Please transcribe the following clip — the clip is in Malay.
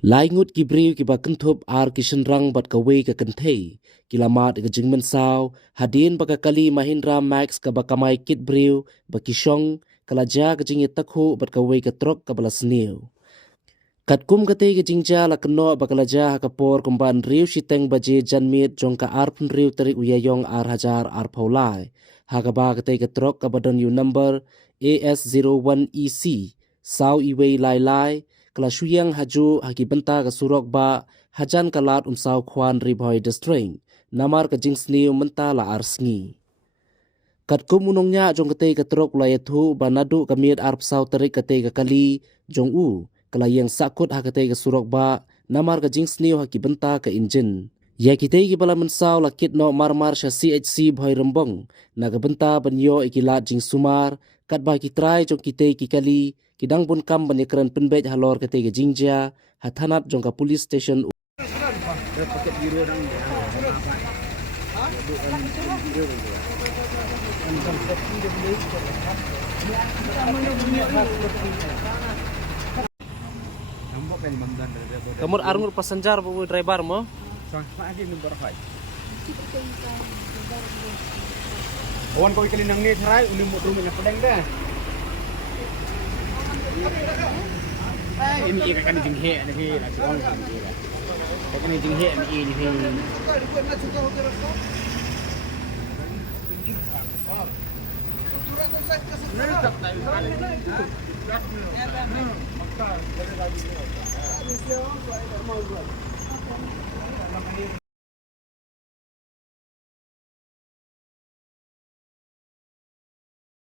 Lai ngut gibriu ki ba kentup ar kishen rang bat kawe ka kentei. Kilamat ke jingmen saw, hadin baka kali Mahindra Max ka bakamai kit briu, bakishong, kalaja ke jingi takhu bat kawe ka trok ka balas niu. Kat kum kate ke jingja la keno bakalaja hakapor kumban riu siteng baje janmit jong ka ar pun riu tarik uyayong ar hajar ar paulai. Hakaba kate ke trok ka badan yu number AS01EC, saw iwei lai lai, kala shuyang haju haki benta ka surok ba hajan kalat saw kwan riboy destring, namar ka jingsniu menta la ar sngi. Kat kum unongnya jong kate ke trok layathu ba nadu kamit ar saw tarik kate ke kali jong u, kala yang sakut hakate ke surok ba namar ka jingsniu haki benta ka injin. Ya kita iki bala mensaw lakit no marmar sya CHC bhoi rembong, na ka benta banyo ikilat jing sumar, kat ba kitrai jong kita iki kali, kidang pun kam banyakeran penbej halor kate ke jingja, hathanat jong ka police station. Kamur arngur passenger bu driver mo? Awan kau ikali nang ni terai, uni mau rumah yang pedang dah. Ini ikan kan jenghe, ni nak cuci orang jenghe lah. Kan jenghe ni ni.